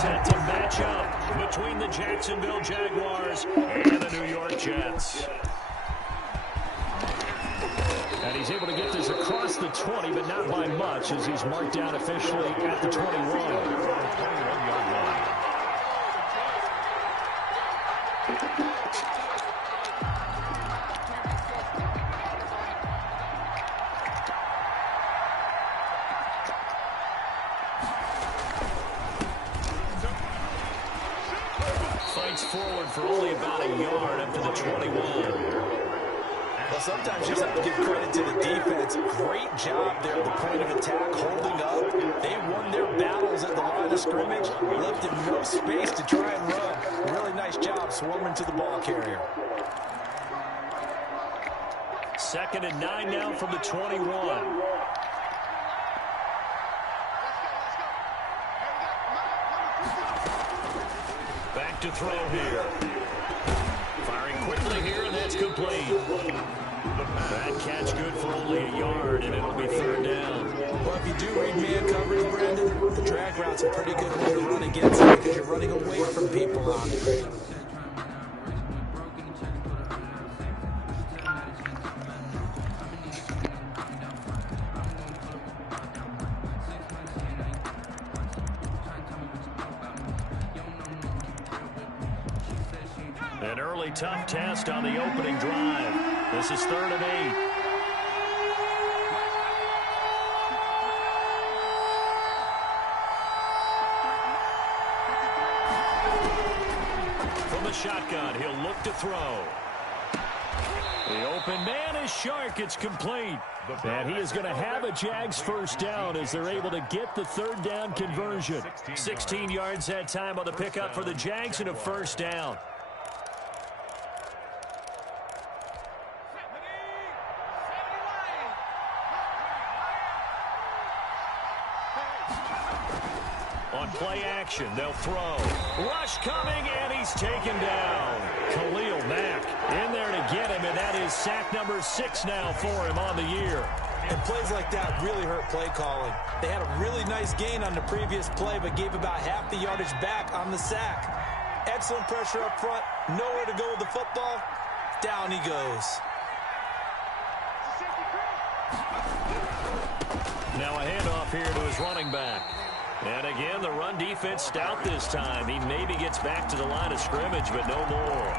set to match up between the Jacksonville Jaguars and the New York Jets. And he's able to get this across the 20, but not by much, as he's marked down officially at the 21. Fights forward for only about a yard up to the 21. Well, sometimes you just have to give credit to the defense. Great job there at the point of attack, holding up. They won their battles at the line of scrimmage, left him no space to try and run. Really nice job swarming to the ball carrier. 2nd and 9 now from the 21. Back to throw here. Firing quickly here, and that's complete. That catch good for only a yard, and it'll be 3rd down. Well, if you do read man coverage, Brandon, the drag route's a pretty good way to run against it because you're running away from people out there. An early tough test on the opening drive. This is 3rd and 8. From the shotgun, he'll look to throw. The open man is Shark. It's complete. And he is going to have a Jags 1st down as they're able to get the 3rd down conversion. 16 yards that time on the pickup for the Jags and a 1st down. On play action, they'll throw. Rush coming, and he's taken down. Khalil Mack in there to get him, and that is sack number 6 now for him on the year. And plays like that really hurt play calling. They had a really nice gain on the previous play, but gave about half the yardage back on the sack. Excellent pressure up front, nowhere to go with the football. Down he goes. Now a handoff here to his running back. And again, the run defense stout this time. He maybe gets back to the line of scrimmage, but no more.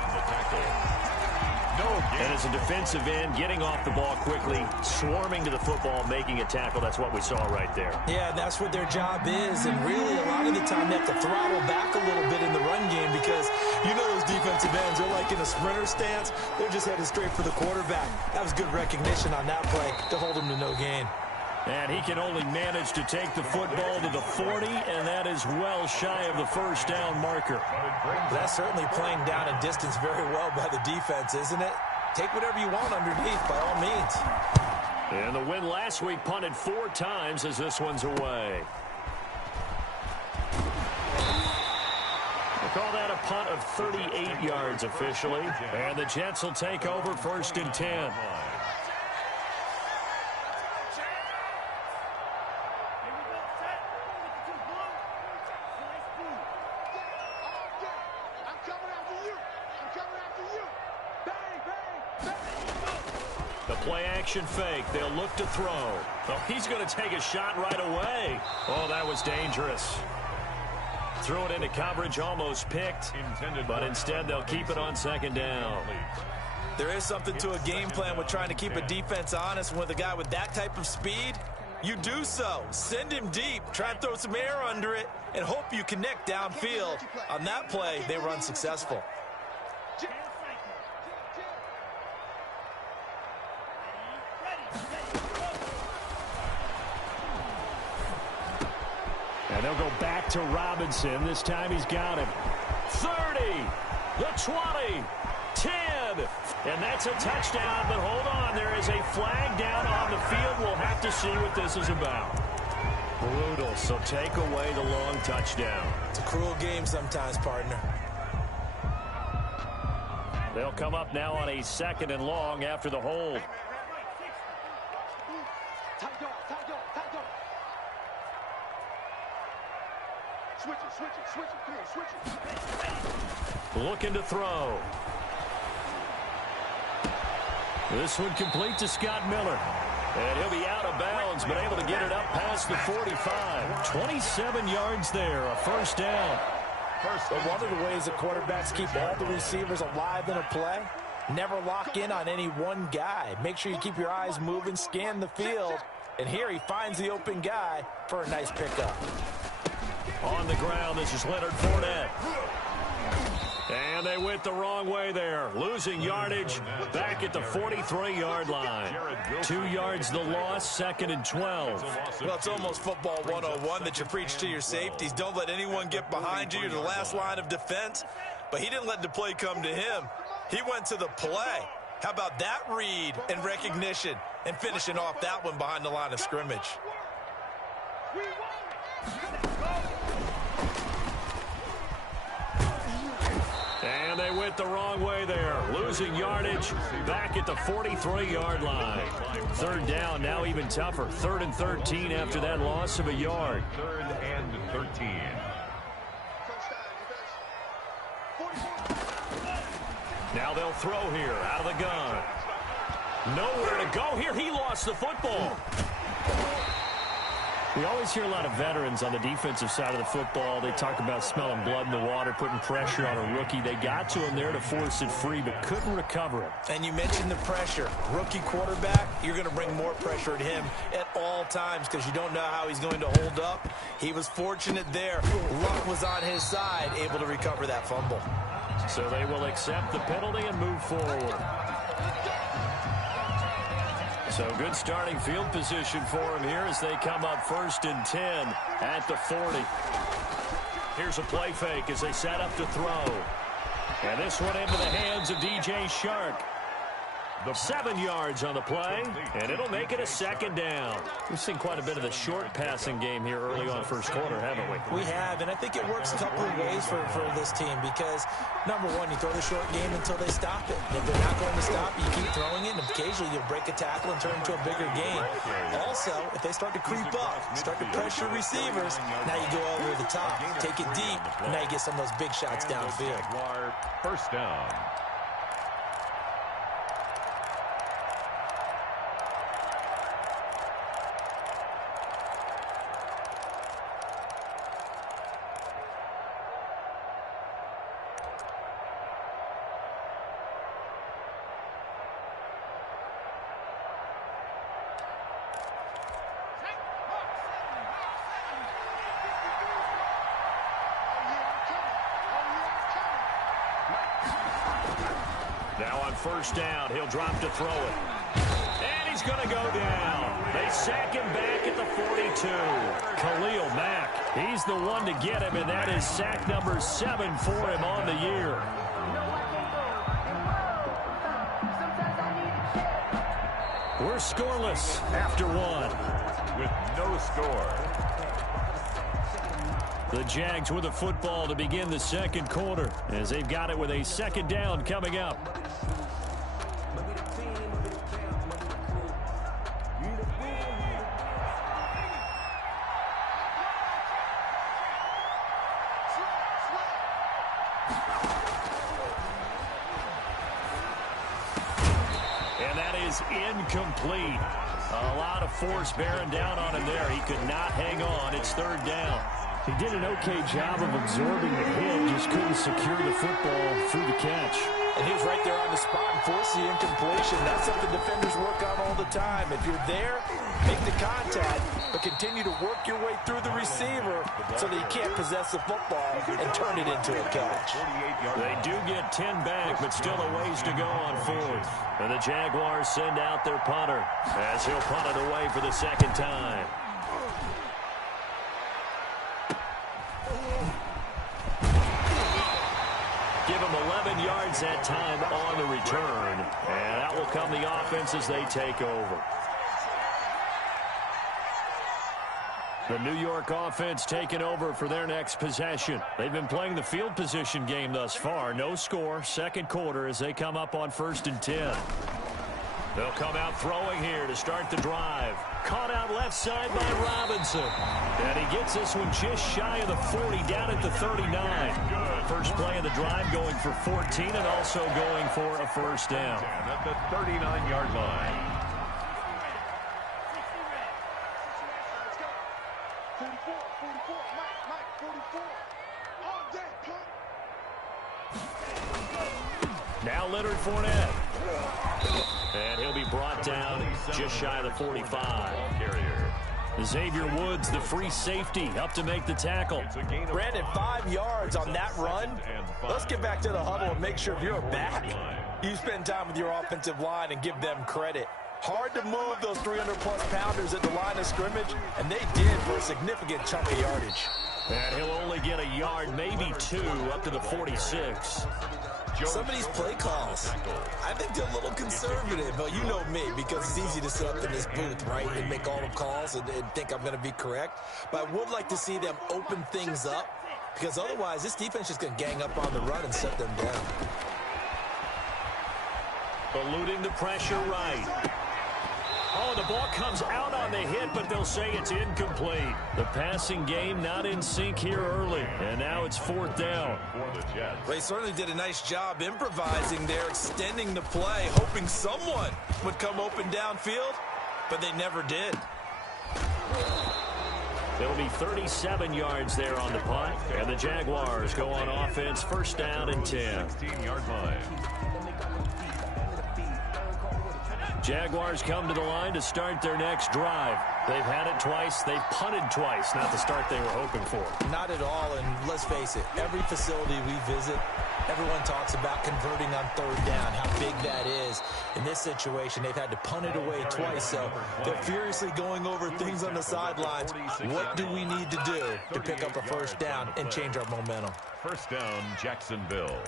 And as a defensive end, getting off the ball quickly, swarming to the football, making a tackle. That's what we saw right there. Yeah, that's what their job is. And really, a lot of the time, they have to throttle back a little bit in the run game because you know those defensive ends are like in a sprinter stance. They're just headed straight for the quarterback. That was good recognition on that play to hold him to no gain. And he can only manage to take the football to the 40, and that is well shy of the 1st down marker. That's certainly playing down and distance very well by the defense, isn't it? Take whatever you want underneath, by all means. And the win last week punted 4 times as this one's away. We'll call that a punt of 38 yards officially. And the Jets will take over 1st and 10. Play-action fake. They'll look to throw. Oh, he's going to take a shot right away. Oh, that was dangerous. Threw it into coverage, almost picked, but instead they'll keep it on 2nd down. There is something to a game plan with trying to keep a defense honest. With a guy with that type of speed, you do so. Send him deep. Try and throw some air under it and hope you connect downfield. On that play, they were unsuccessful. And they'll go back to Robinson. This time he's got him. 30, the 20, 10. And that's a touchdown, but hold on. There is a flag down on the field. We'll have to see what this is about. Brutal, so take away the long touchdown. It's a cruel game sometimes, partner. They'll come up now on a 2nd and long after the hold. Looking to throw. This one complete to Scott Miller. And he'll be out of bounds, but able to get it up past the 45. 27 yards there, a first down. But one of the ways that quarterbacks keep all the receivers alive in a play, never lock in on any one guy. Make sure you keep your eyes moving, scan the field. And here he finds the open guy for a nice pickup. On the ground, this is Leonard Fournette. And they went the wrong way there. Losing yardage back at the 43-yard line. 2 yards the loss, 2nd and 12. Well, it's almost football 101 that you preach to your safeties. Don't let anyone get behind you. You're the last line of defense. But he didn't let the play come to him. He went to the play. How about that read and recognition and finishing off that one behind the line of scrimmage? And they went the wrong way there. Losing yardage back at the 43-yard line. 3rd down, now even tougher. 3rd and 13 after that loss of a yard. 3rd and 13. Now they'll throw here out of the gun. Nowhere to go here. He lost the football. We always hear a lot of veterans on the defensive side of the football. They talk about smelling blood in the water, putting pressure on a rookie. They got to him there to force it free, but couldn't recover it. And you mentioned the pressure. Rookie quarterback, you're going to bring more pressure at him at all times because you don't know how he's going to hold up. He was fortunate there. Luck was on his side, able to recover that fumble. So they will accept the penalty and move forward. So good starting field position for him here as they come up 1st and 10 at the 40. Here's a play fake as they set up to throw. And this one into the hands of D.J. Shark. 7 yards on the play, and it'll make it a 2nd down. We've seen quite a bit of the short passing game here early on 1st quarter, haven't we? We have, and I think it works a couple of ways for this team because, number one, you throw the short game until they stop it. And if they're not going to stop it, you keep throwing it, and occasionally you'll break a tackle and turn it into a bigger game. Also, if they start to creep up, start to pressure receivers, now you go over the top, take it deep, and now you get some of those big shots downfield. 1st down. Now on 1st down, he'll drop to throw it. And he's going to go down. They sack him back at the 42. Khalil Mack, he's the one to get him, and that is sack number 7 for him on the year. We're scoreless after 1. With no score. The Jags with a football to begin the 2nd quarter as they've got it with a 2nd down coming up. And that is incomplete. A lot of force bearing down on him there. He could not hang on. It's 3rd down. He did an okay job of absorbing the hit, just couldn't secure the football through the catch. And he was right there on the spot and forced the incompletion. That's something defenders work on all the time. If you're there, make the contact, but continue to work your way through the receiver so that you can't possess the football and turn it into a catch. They do get 10 back, but still a ways to go on 4th. And the Jaguars send out their punter as he'll punt it away for the 2nd time. Give him 11 yards that time on the return. And that will come the offense as they take over. The New York offense taking over for their next possession. They've been playing the field position game thus far. No score, 2nd quarter as they come up on 1st and 10. They'll come out throwing here to start the drive. Caught out left side by Robinson. And he gets this one just shy of the 40, down at the 39. First play of the drive going for 14 and also going for a first down. At the 39-yard line. 44, Mike, 44. All day, punk. Now Leonard Fournette. And he'll be brought down just shy of the 45. Xavier Woods, the free safety, up to make the tackle. Brandon, 5 yards on that run. Let's get back to the huddle and make sure if you're a back, you spend time with your offensive line and give them credit. Hard to move those 300-plus pounders at the line of scrimmage, and they did for a significant chunk of yardage. And he'll only get a yard, maybe 2, up to the 46. Some of these play calls, I think they're a little conservative, but you know me, because it's easy to sit up in this booth, right, and make all the calls and think I'm going to be correct. But I would like to see them open things up, because otherwise this defense is going to gang up on the run and set them down. Eluding the pressure right. Oh, the ball comes out on the hit, but they'll say it's incomplete. The passing game not in sync here early, and now it's 4th down. They certainly did a nice job improvising there, extending the play, hoping someone would come open downfield, but they never did. It'll be 37 yards there on the punt, and the Jaguars go on offense, first down and 10. 16-yard line. Jaguars come to the line to start their next drive. They've had it twice. They've punted twice. Not the start they were hoping for. Not at all, and let's face it, every facility we visit, everyone talks about converting on 3rd down, how big that is. In this situation, they've had to punt it away twice, so they're furiously going over things on the sidelines. What do we need to do to pick up a first down and change our momentum? First down, Jacksonville.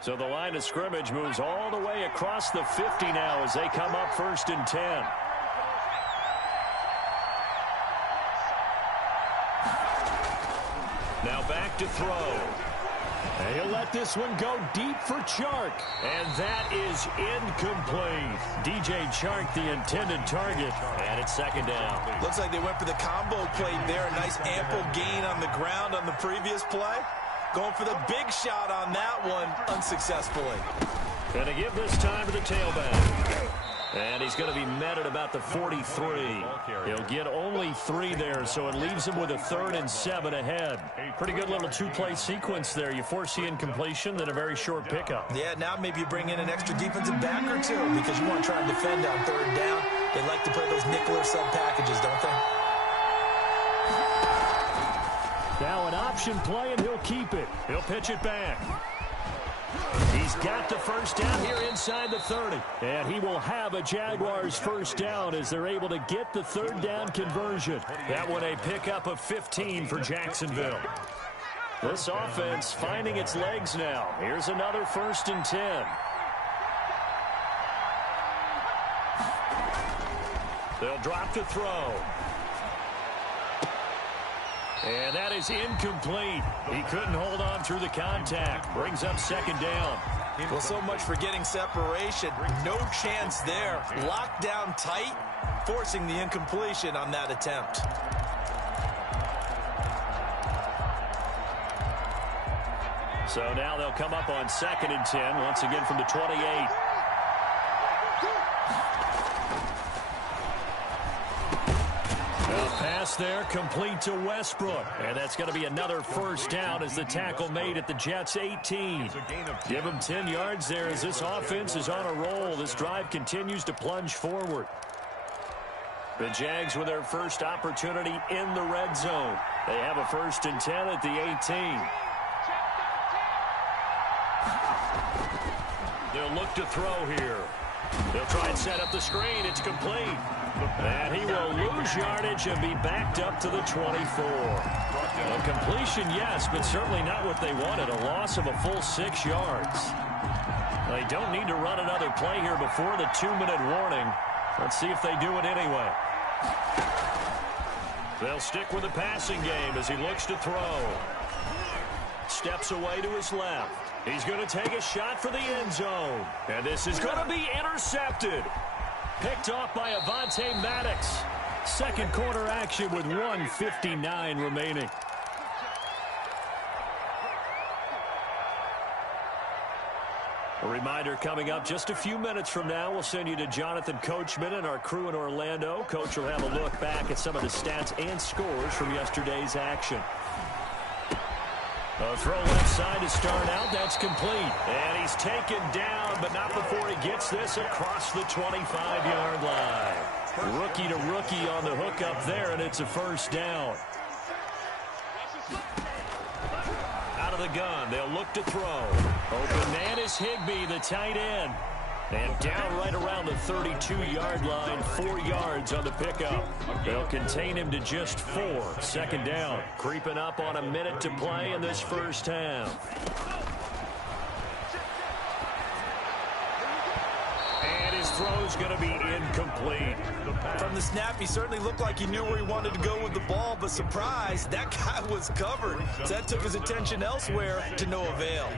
So the line of scrimmage moves all the way across the 50 now as they come up 1st and 10. Now back to throw. And he'll let this one go deep for Chark. And that is incomplete. DJ Chark, the intended target. And it's 2nd down. Looks like they went for the combo play there. A nice ample gain on the ground on the previous play. Going for the big shot on that one, unsuccessfully. Going to give this time to the tailback. And he's going to be met at about the 43. He'll get only 3 there, so it leaves him with a 3rd and 7 ahead. Pretty good little 2-play sequence there. You force the incompletion, then a very short pickup. Yeah, now maybe you bring in an extra defensive back or 2 because you want to try and defend on 3rd down. They like to play those nickel or sub packages, don't they? Now an option play, and he'll keep it. He'll pitch it back. He's got the first down here inside the 30. And he will have a Jaguars first down as they're able to get the 3rd down conversion. That one a pickup of 15 for Jacksonville. This offense finding its legs now. Here's another 1st and 10. They'll drop to throw. And that is incomplete. He couldn't hold on through the contact. Brings up 2nd down. Well, so much for getting separation. No chance there. Locked down tight, forcing the incompletion on that attempt. So now they'll come up on 2nd and 10, once again from the 28. Pass there complete to Westbrook. And that's going to be another first down as the tackle made at the Jets' 18. Give them 10 yards there as this offense is on a roll. This drive continues to plunge forward. The Jags with their first opportunity in the red zone. They have a 1st and 10 at the 18. They'll look to throw here. They'll try and set up the screen. It's complete. And he will lose yardage and be backed up to the 24. A completion, yes, but certainly not what they wanted. A loss of a full 6 yards. They don't need to run another play here before the 2-minute warning. Let's see if they do it anyway. They'll stick with the passing game as he looks to throw. steps away to his left. He's going to take a shot for the end zone. And this is going to be intercepted. Picked off by Avonte Maddox. Second quarter action with 1:59 remaining. A reminder coming up just a few minutes from now. We'll send you to Jonathan Coachman and our crew in Orlando. Coach will have a look back at some of the stats and scores from yesterday's action. A throw left side to start out. That's complete. And he's taken down, but not before he gets this across the 25-yard line. Rookie to rookie on the hook up there, and it's a first down. Out of the gun, they'll look to throw. Open man is Higbee, the tight end. And down right around the 32-yard line, 4 yards on the pickup. They'll contain him to just 4. Second down, creeping up on a minute to play in this first half. And his throw's going to be incomplete. From the snap, he certainly looked like he knew where he wanted to go with the ball, but surprise, that guy was covered. So that took his attention elsewhere to no avail.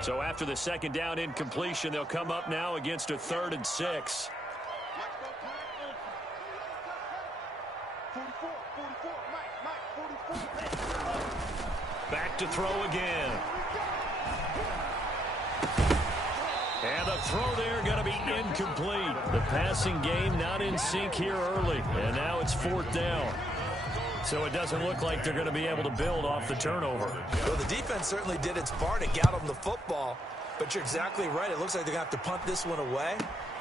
So after the second down incompletion, they'll come up now against a 3rd and 6. Back to throw again. And the throw there going to be incomplete. The passing game not in sync here early. And now it's 4th down. So it doesn't look like they're going to be able to build off the turnover. Well, the defense certainly did its part to get them the football. But you're exactly right. It looks like they're going to have to punt this one away.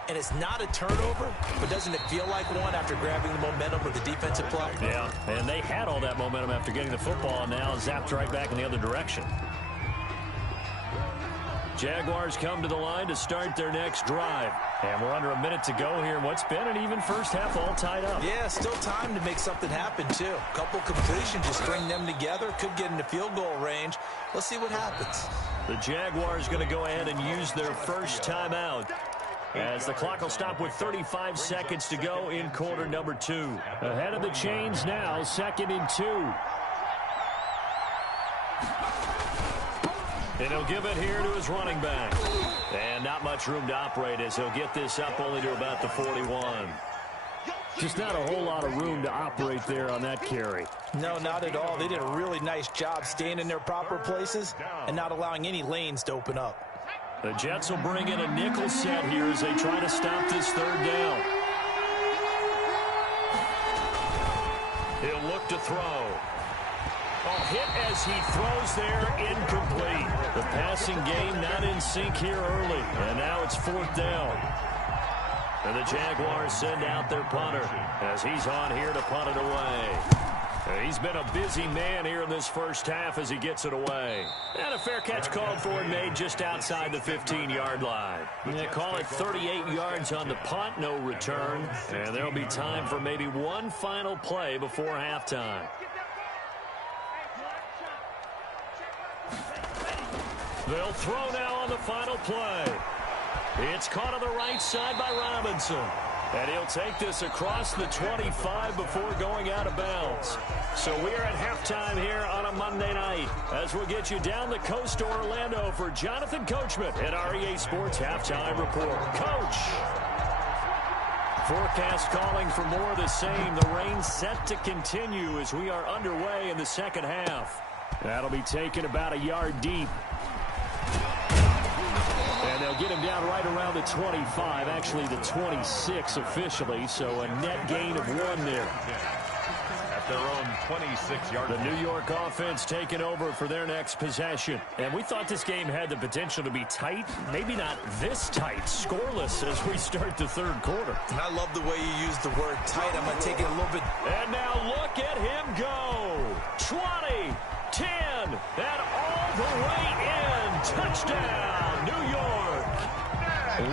And it's not a turnover, but doesn't it feel like one after grabbing the momentum with the defensive play? Yeah, and they had all that momentum after getting the football, and now zapped right back in the other direction. Jaguars come to the line to start their next drive. And we're under a minute to go here in what's been an even first half, all tied up. Yeah, still time to make something happen, too. A couple completions, just string them together. Could get into field goal range. Let's see what happens. The Jaguars going to go ahead and use their first timeout, as the clock will stop with 35 seconds to go in quarter number 2. Ahead of the chains now, 2nd and 2. And he'll give it here to his running back. And not much room to operate as he'll get this up only to about the 41. Just not a whole lot of room to operate there on that carry. No, not at all. They did a really nice job staying in their proper places and not allowing any lanes to open up. The Jets will bring in a nickel set here as they try to stop this 3rd down. He'll look to throw. Oh, hit as he throws there, incomplete. The passing game not in sync here early. And now it's 4th down. And the Jaguars send out their punter as he's on here to punt it away. He's been a busy man here in this first half as he gets it away. And a fair catch called for and made just outside the 15-yard line. They call it 38 yards on the punt, no return. And there'll be time for maybe one final play before halftime. They'll throw now on the final play. It's caught on the right side by Robinson. And he'll take this across the 25 before going out of bounds. So we're at halftime here on a Monday night as we'll get you down the coast to Orlando for Jonathan Coachman at our EA Sports Halftime Report. Coach! Forecast calling for more of the same. The rain set to continue as we are underway in the second half. That'll be taken about a yard deep. And they'll get him down right around the 25, actually the 26 officially, so a net gain of 1 there. At their own 26-yard line. The New York offense taking over for their next possession. And we thought this game had the potential to be tight, maybe not this tight, scoreless as we start the 3rd quarter. And I love the way you use the word tight. I'm going to take it a little bit. And now look at him go. 20, 10, and all the way in. Touchdown, New York.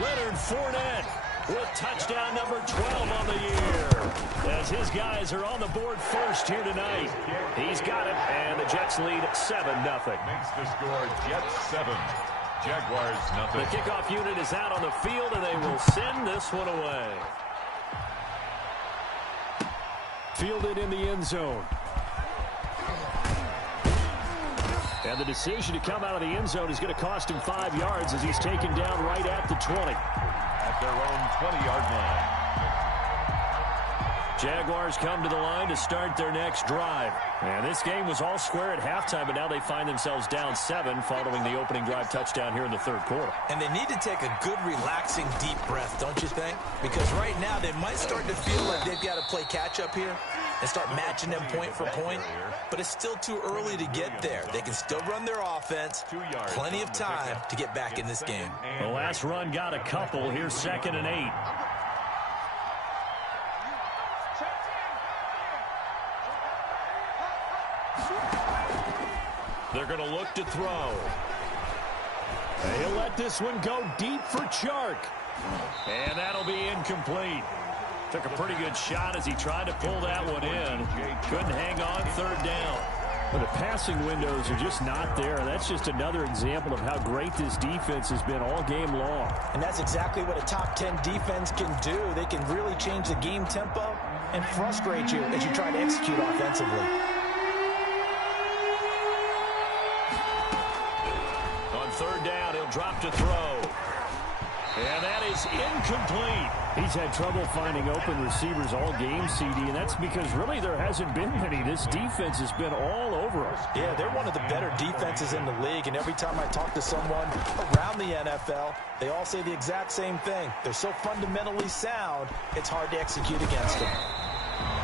Leonard Fournette with touchdown number 12 on the year. As his guys are on the board first here tonight. He's got it, and the Jets lead 7-0. Makes the score Jets 7, Jaguars nothing. The kickoff unit is out on the field, and they will send this one away. Fielded in the end zone. And the decision to come out of the end zone is going to cost him 5 yards as he's taken down right at the 20. At their own 20-yard line. Jaguars come to the line to start their next drive. And this game was all square at halftime, but now they find themselves down 7 following the opening drive touchdown here in the third quarter. And they need to take a good, relaxing, deep breath, don't you think? Because right now they might start to feel like they've got to play catch-up here and start matching them point for point. But it's still too early to get there. They can still run their offense. Plenty of time to get back in this game. The last run got a couple. Here's 2nd and 8. They're going to look to throw. He'll let this one go deep for Chark. And that'll be incomplete. Took a pretty good shot as he tried to pull that one in. Couldn't hang on 3rd down. But the passing windows are just not there. That's just another example of how great this defense has been all game long. And that's exactly what a top 10 defense can do. They can really change the game tempo and frustrate you as you try to execute offensively. On 3rd down, he'll drop to throw. And that is incomplete. He's had trouble finding open receivers all game, CD, and that's because really there hasn't been many. This defense has been all over them. Yeah, they're one of the better defenses in the league, and every time I talk to someone around the NFL, they all say the exact same thing. They're so fundamentally sound, it's hard to execute against them.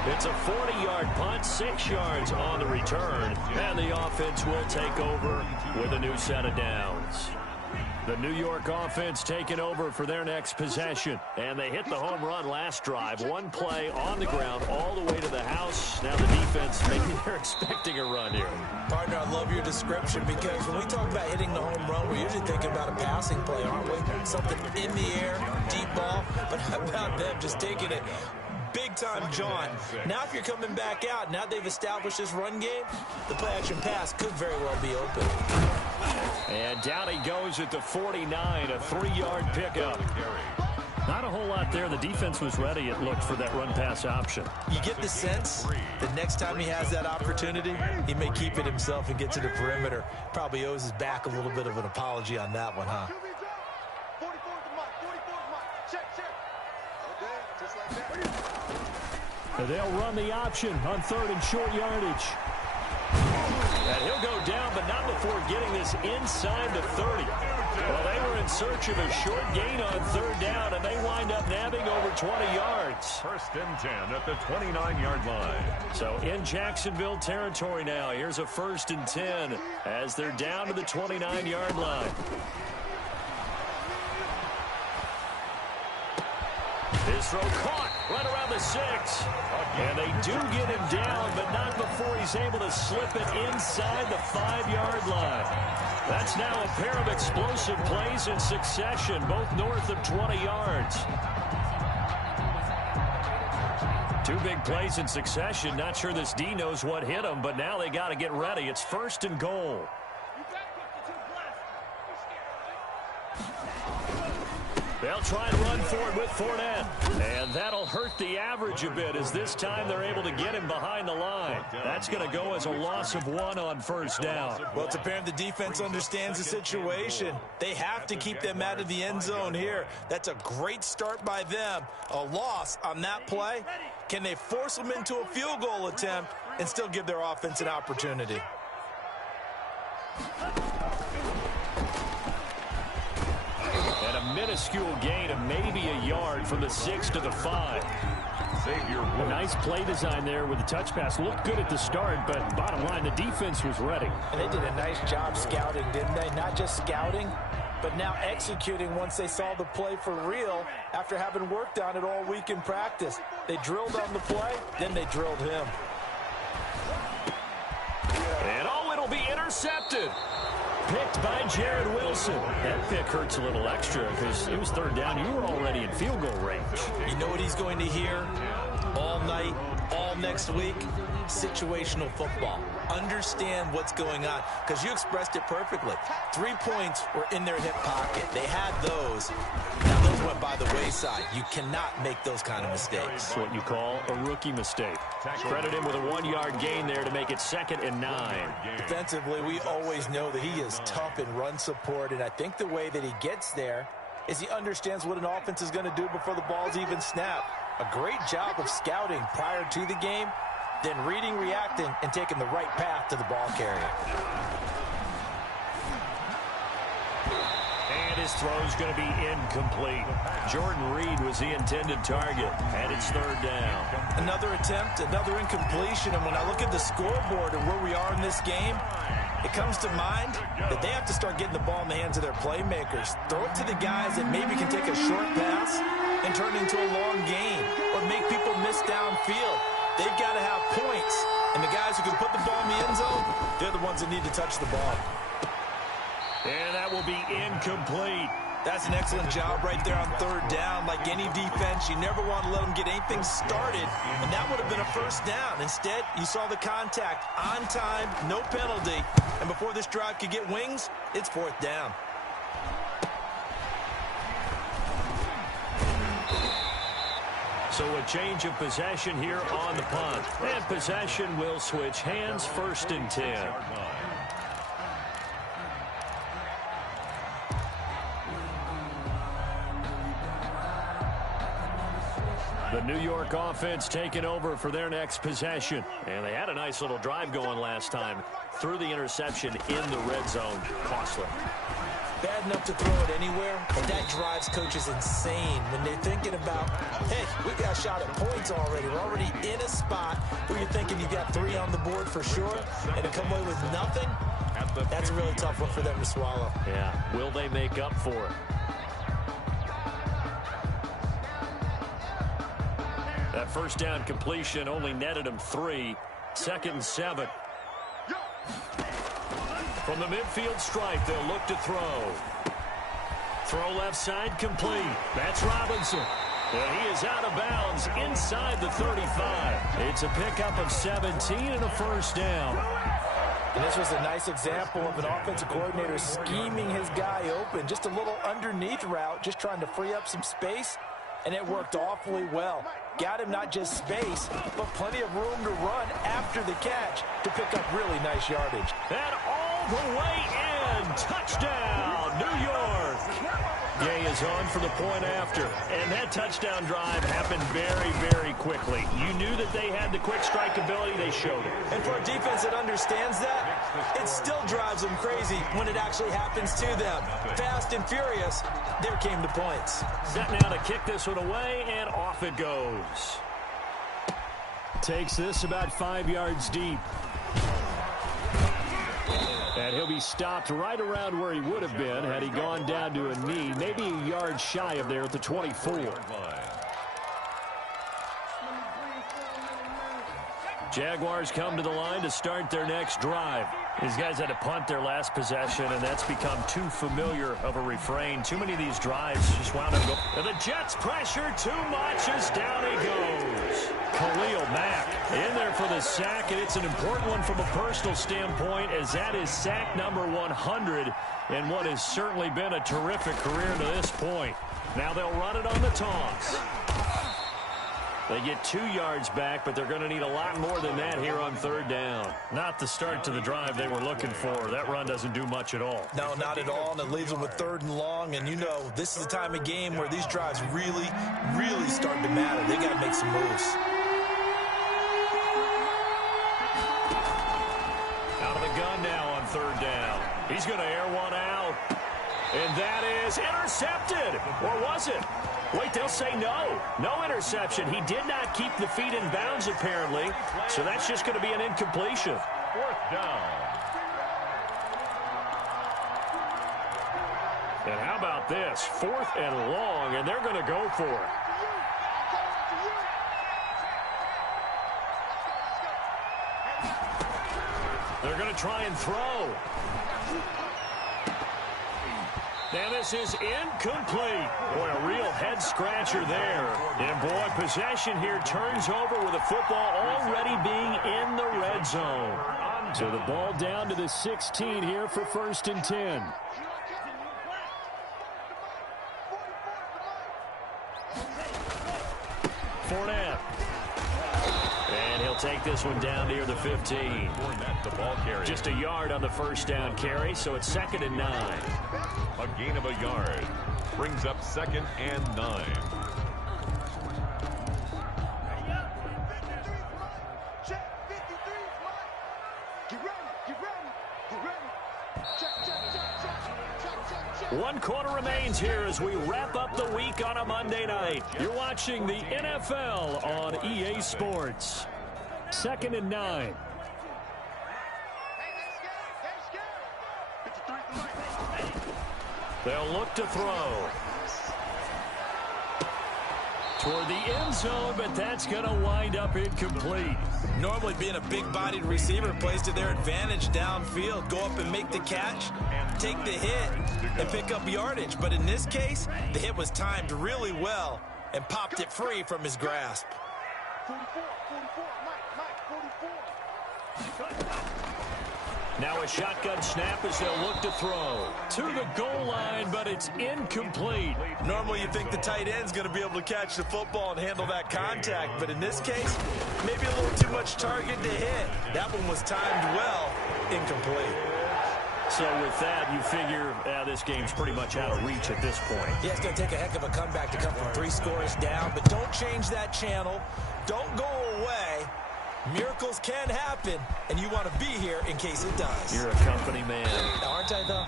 It's a 40-yard punt, 6 yards on the return, and the offense will take over with a new set of downs. The New York offense taking over for their next possession. And they hit the home run last drive. One play on the ground all the way to the house. Now the defense, maybe they're expecting a run here. Partner, I love your description because when we talk about hitting the home run, we're usually thinking about a passing play, aren't we? Something in the air, deep ball. But how about them just taking it big-time John? Now if you're coming back out, now they've established this run game, the play-action pass could very well be open. And down he goes at the 49, a 3-yard pickup. Not a whole lot there. The defense was ready, it looked, for that run-pass option. You get the sense that next time he has that opportunity, he may keep it himself and get to the perimeter. Probably owes his back a little bit of an apology on that one, huh? 44 the mic, 44 the mic. Check. Okay, just like that. And they'll run the option on 3rd and short yardage. And he'll go down, but not before getting this inside the 30. Well, they were in search of a short gain on 3rd down, and they wind up nabbing over 20 yards. 1st and 10 at the 29-yard line. So in Jacksonville territory now. Here's a 1st and 10 as they're down to the 29-yard line. His throw caught right around the 6. And they do get him down, but not before he's able to slip it inside the 5-yard line. That's now a pair of explosive plays in succession, both north of 20 yards. 2 big plays in succession. Not sure this D knows what hit him, but now they got to get ready. It's 1st and goal. They'll try and run for it with Fournette. And that'll hurt the average a bit as this time they're able to get him behind the line. That's going to go as a loss of 1 on 1st down. Well, it's apparent the defense understands the situation. They have to keep them out of the end zone here. That's a great start by them. A loss on that play. Can they force them into a field goal attempt and still give their offense an opportunity? And a minuscule gain of maybe a yard from the 6 to the 5. A nice play design there with the touch pass. Looked good at the start, but bottom line, the defense was ready. And they did a nice job scouting, didn't they? Not just scouting, but now executing once they saw the play for real after having worked on it all week in practice. They drilled on the play, then they drilled him. And it'll be intercepted. Picked by Jared Wilson. That pick hurts a little extra because it was 3rd down. You were already in field goal range. You know what he's going to hear all night, all next week? Situational football. understand what's going on, because you expressed it perfectly. 3 points were in their hip pocket. They had those. Now those went by the wayside. You cannot make those kind of mistakes. That's what you call a rookie mistake. Credit him with a 1-yard gain there to make it 2nd and 9. Defensively, we always know that he is tough in run support, and I think the way that he gets there is he understands what an offense is going to do before the ball's even snapped. A great job of scouting prior to the game, then reading, reacting, and taking the right path to the ball carrier. And his throw's going to be incomplete. Jordan Reed was the intended target, and it's 3rd down. Another attempt, another incompletion, and when I look at the scoreboard and where we are in this game, it comes to mind that they have to start getting the ball in the hands of their playmakers. Throw it to the guys that maybe can take a short pass and turn it into a long gain or make people miss downfield. They've got to have points, and the guys who can put the ball in the end zone, they're the ones that need to touch the ball. And that will be incomplete. That's an excellent job right there on 3rd down. Like any defense, you never want to let them get anything started, and that would have been a 1st down. Instead, you saw the contact on time, no penalty, and before this drive could get wings, it's 4th down. So a change of possession here on the punt. And possession will switch hands, 1st and 10. The New York offense taking over for their next possession. And they had a nice little drive going last time. Threw the interception in the red zone. Costly. Bad enough to throw it anywhere, but that drives coaches insane when they're thinking about, hey, we got a shot at points already. We're already in a spot where you're thinking you got 3 on the board for sure, and to come away with nothing, that's a really tough one for them to swallow. Yeah, will they make up for it? That 1st down completion only netted him 3. 2nd and 7. From the midfield stripe, they'll look to throw. Throw left side complete. That's Robinson. And he is out of bounds inside the 35. It's a pickup of 17 and a 1st down. And this was a nice example of an offensive coordinator scheming his guy open. Just a little underneath route, just trying to free up some space. And it worked awfully well. Got him not just space, but plenty of room to run after the catch to pick up really nice yardage. And all the way in. Touchdown, New York. Gay is on for the point after. And that touchdown drive happened very, very quickly. You knew that they had the quick strike ability. They showed it. And for a defense that understands that, it still drives them crazy when it actually happens to them. Fast and furious, there came the points. Set now to kick this one away, and off it goes. Takes this about 5 yards deep. And he'll be stopped right around where he would have been had he gone down to a knee, maybe a yard shy of there at the 24. Jaguars come to the line to start their next drive. These guys had to punt their last possession, and that's become too familiar of a refrain. Too many of these drives just wound up going. And the Jets pressure too much as down he goes. Khalil Mack in there for the sack, and it's an important one from a personal standpoint, as that is sack number 100 in what has certainly been a terrific career to this point. Now they'll run it on the toss. They get 2 yards back, but they're going to need a lot more than that here on 3rd down. Not the start to the drive they were looking for. That run doesn't do much at all. No, not at all, and it leaves them with 3rd and long. And you know, this is the time of game where these drives really, really start to matter. They got to make some moves. Out of the gun now on 3rd down. He's going to air one out. And that is intercepted. Or was it? Wait, they'll say no. No interception. He did not keep the feet in bounds, apparently. So that's just going to be an incompletion. 4th down. And how about this? 4th and long, and they're going to go for it. They're going to try and throw. And this is incomplete. Boy, a real head-scratcher there. And, boy, possession here turns over with the football already being in the red zone. On So the ball down to the 16 here for 1st and 10. Fournette. And he'll take this one down near the 15. Fournette, the ball carrier. Just a yard on the first down carry, so it's 2nd and 9. A gain of a yard. Brings up 2nd and 9. One quarter remains here as we wrap up the week on a Monday night. You're watching the NFL on EA Sports. 2nd and 9. They'll look to throw. Toward the end zone, but that's going to wind up incomplete. Normally being a big-bodied receiver plays to their advantage downfield. Go up and make the catch, take the hit, and pick up yardage. But in this case, the hit was timed really well and popped it free from his grasp. 44, Mike, 44. Now a shotgun snap as they'll look to throw. To the goal line, but it's incomplete. Normally you think the tight end's going to be able to catch the football and handle that contact, but in this case, maybe a little too much target to hit. That one was timed well, incomplete. So with that, you figure this game's pretty much out of reach at this point. Yeah, it's going to take a heck of a comeback to come from 3 scores down, but don't change that channel. Don't go away. Miracles can happen, and you want to be here in case it does. You're a company man. Aren't I, though?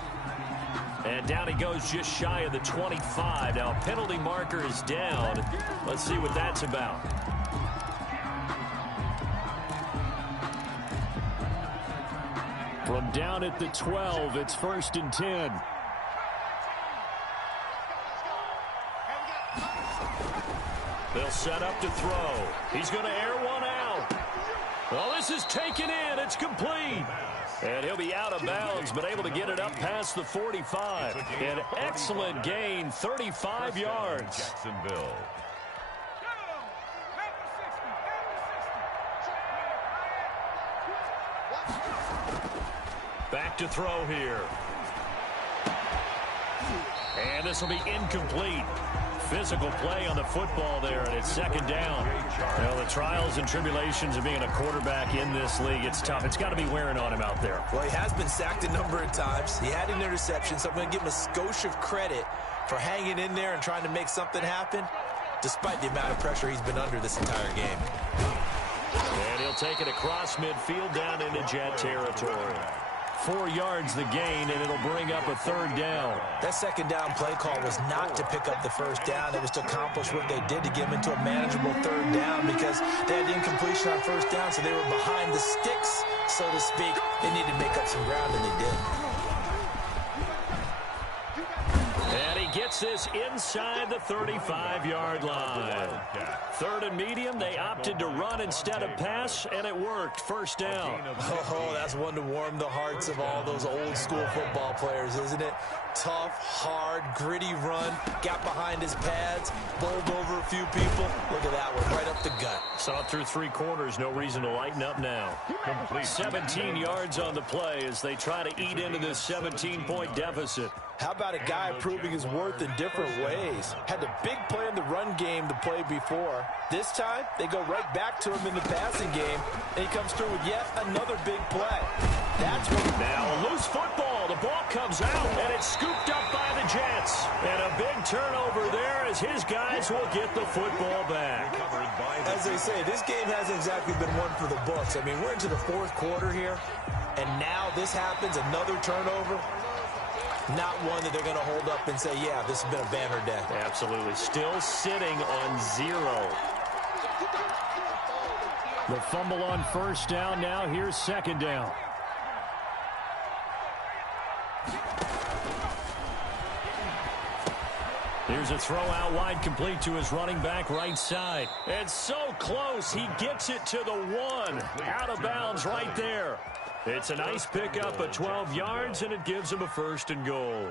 And down he goes just shy of the 25. Now a penalty marker is down. Let's see what that's about. From down at the 12, it's 1st and 10. They'll set up to throw. He's going to air one out. Well, this is taken in. It's complete. And he'll be out of bounds, but able to get it up past the 45. An excellent gain, 35 yards. Jacksonville. Back to throw here. And this will be incomplete. Physical play on the football there, and it's 2nd down. Well, the trials and tribulations of being a quarterback in this league, it's tough. It's got to be wearing on him out there. Well, he has been sacked a number of times. He had an interception, so I'm going to give him a skosh of credit for hanging in there and trying to make something happen, despite the amount of pressure he's been under this entire game. And he'll take it across midfield down into Jet territory. 4 yards the gain, and it'll bring up a 3rd down. That 2nd down play call was not to pick up the 1st down. It was to accomplish what they did to get him into a manageable 3rd down because they had the incompletion on 1st down, so they were behind the sticks, so to speak. They needed to make up some ground, and they did. And he gets this inside the 35-yard line. 3rd and medium, they opted to run instead of pass, and it worked. 1st down. Oh, that's one to warm the hearts of all those old-school football players, isn't it? Tough, hard, gritty run, got behind his pads, bowled over a few people. Look at that one, right up the gut. Saw it through 3 quarters, no reason to lighten up now. Complete. 17 yards on the play as they try to eat into this 17-point deficit. How about a guy proving his worth in different ways? Had the big play in the run game the play before. This time, they go right back to him in the passing game, and he comes through with yet another big play. That's what... Now a loose football. The ball comes out, and it's scooped up by the Jets. And a big turnover there as his guys will get the football back. As they say, this game hasn't exactly been one for the books. I mean, we're into the 4th quarter here, and now this happens, another turnover. Not one that they're going to hold up and say, yeah, this has been a banner day. Absolutely. Still sitting on 0. The fumble on 1st down. Now here's 2nd down. Here's a throw out wide, complete to his running back right side. And so close, he gets it to the 1. Out of bounds right there. It's a nice pickup of 12 yards, and it gives him a 1st and goal.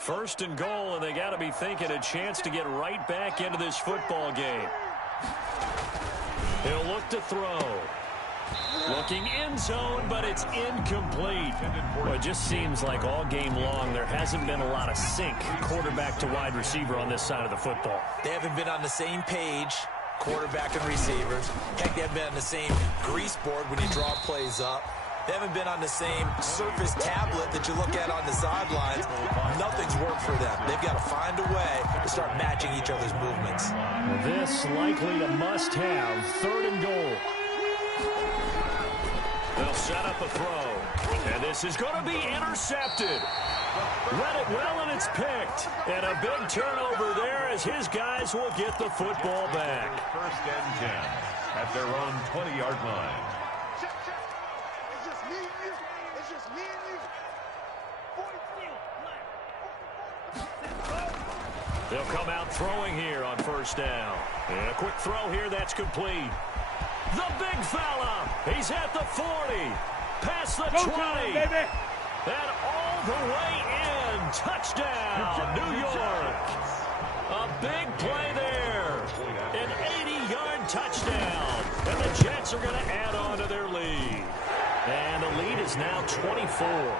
1st and goal, and they got to be thinking a chance to get right back into this football game. He'll look to throw. Looking end zone, but it's incomplete. Well, it just seems like all game long there hasn't been a lot of sync quarterback to wide receiver on this side of the football. They haven't been on the same page, quarterback and receivers. Heck, they haven't been on the same grease board when you draw plays up. They haven't been on the same surface tablet that you look at on the sidelines. Nothing's worked for them. They've got to find a way to start matching each other's movements. This likely a must-have, 3rd and goal. They'll set up a throw. And this is going to be intercepted. Read it well, and it's picked. And a big turnover there as his guys will get the football back. 1st and 10 at their own 20-yard line. Check, check. It's just me and you. It's just me and you. 40. They'll come out throwing here on 1st down. And a quick throw here that's complete. The big fella. He's at the 40. Past the 20. Baby. And all the way in. Touchdown, New York. A big play there. An 80-yard touchdown. And the Jets are going to add on to their lead. And the lead is now 24.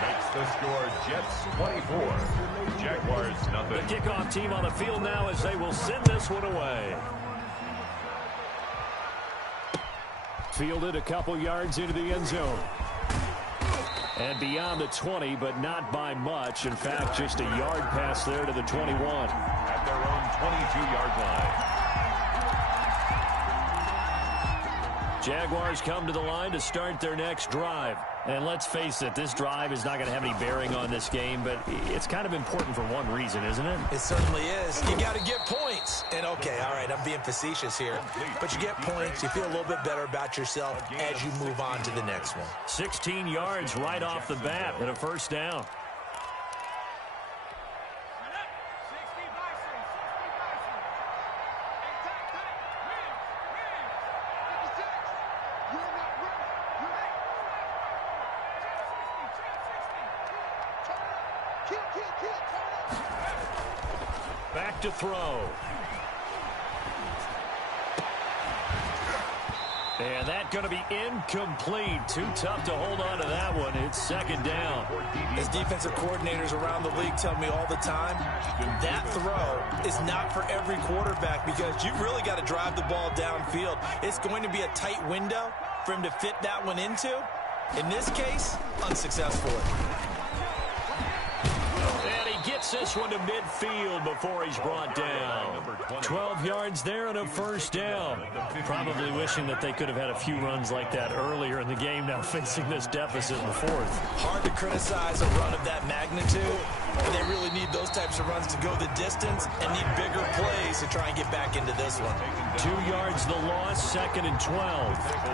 Makes the score Jets 24. Jaguars nothing. The kickoff team on the field now as they will send this one away. Fielded a couple yards into the end zone. And beyond the 20, but not by much. In fact, just a yard pass there to the 21. At their own 22-yard line. Jaguars come to the line to start their next drive. And let's face it, this drive is not going to have any bearing on this game, but it's kind of important for one reason, isn't it? It certainly is. You got to get points. And, okay, all right, I'm being facetious here. But you get points, you feel a little bit better about yourself as you move on to the next one. 16 yards right off the bat and a 1st down. Back to throw. And that's going to be incomplete. Too tough to hold on to that one. It's 2nd down. As defensive coordinators around the league tell me all the time, that throw is not for every quarterback because you've really got to drive the ball downfield. It's going to be a tight window for him to fit that one into. In this case, unsuccessfully. Gets this one to midfield before he's brought down. 12 yards there and a 1st down. Probably wishing that they could have had a few runs like that earlier in the game, now facing this deficit in the 4th. Hard to criticize a run of that magnitude. They really need those types of runs to go the distance and need bigger plays to try and get back into this one. 2 yards the loss, 2nd and 12.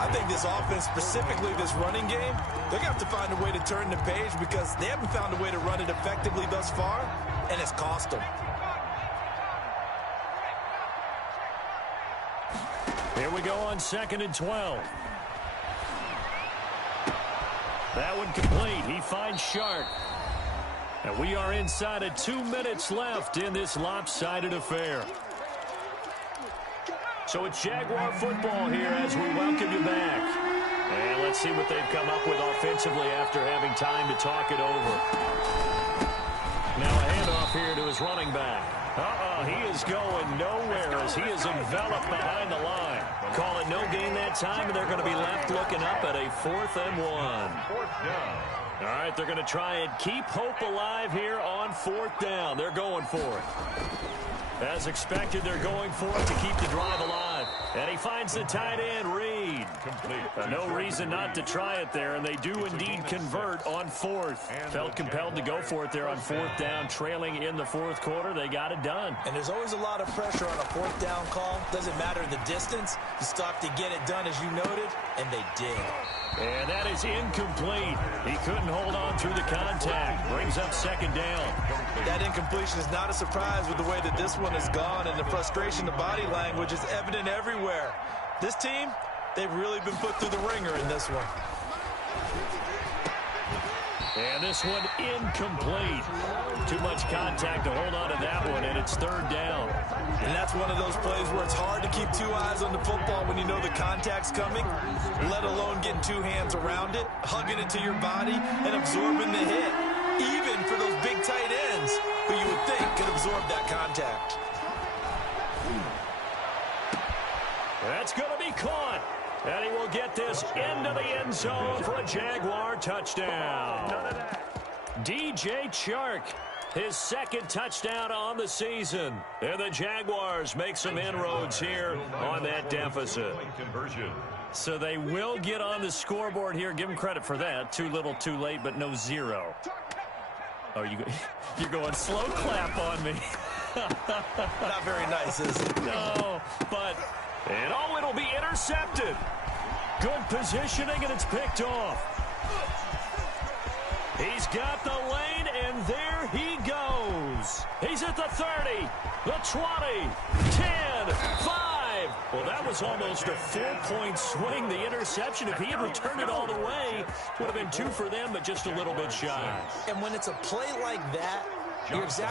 I think this offense, specifically this running game, they're going to have to find a way to turn the page because they haven't found a way to run it effectively thus far, and it's cost them. Here we go on 2nd and 12. That one complete. He finds Sharp. And we are inside of 2 minutes left in this lopsided affair. So it's Jaguar football here as we welcome you back. And let's see what they've come up with offensively after having time to talk it over. Now a handoff here to his running back. He is going nowhere as he is enveloped behind the line. Call it no gain that time, and they're going to be left looking up at a 4th and 1. 4th down. All right, they're going to try and keep hope alive here on 4th down. They're going for it. As expected, they're going for it to keep the drive alive. And he finds the tight end, Reed. Complete. No reason not to try it there, and they do indeed convert on 4th. Felt compelled to go for it there on 4th down, trailing in the 4th quarter. They got it done. And there's always a lot of pressure on a 4th down call. Doesn't matter the distance. You stop to get it done, as you noted, and they did. And that is incomplete. He couldn't hold on through the contact. Brings up 2nd down. That incompletion is not a surprise with the way that this one has gone, and the frustration, the body language is evident everywhere. This team, they've really been put through the ringer in this one. And this one incomplete. Too much contact to hold on to that one, and it's third down. And that's one of those plays where it's hard to keep two eyes on the football when you know the contact's coming, let alone getting two hands around it, hugging it to your body, and absorbing the hit, even for those big tight ends who you would think could absorb that contact. That's going to be caught. And he will get this into the end zone for a Jaguar touchdown. DJ Chark, his second touchdown on the season. And the Jaguars make some inroads here on that deficit. So they will get on the scoreboard here. Give them credit for that. Too little, too late, but no zero. Oh, you're going slow clap on me. Not very nice, is it? No, but... And oh, it'll be intercepted. Good positioning, and it's picked off. He's got the lane, and there he goes. He's at the 30, the 20, 10, 5. Well, that was almost a 4-point swing, the interception. If he had returned it all the way, it would have been 2 for them, but just a little bit shy. And when it's a play like that, you're exactly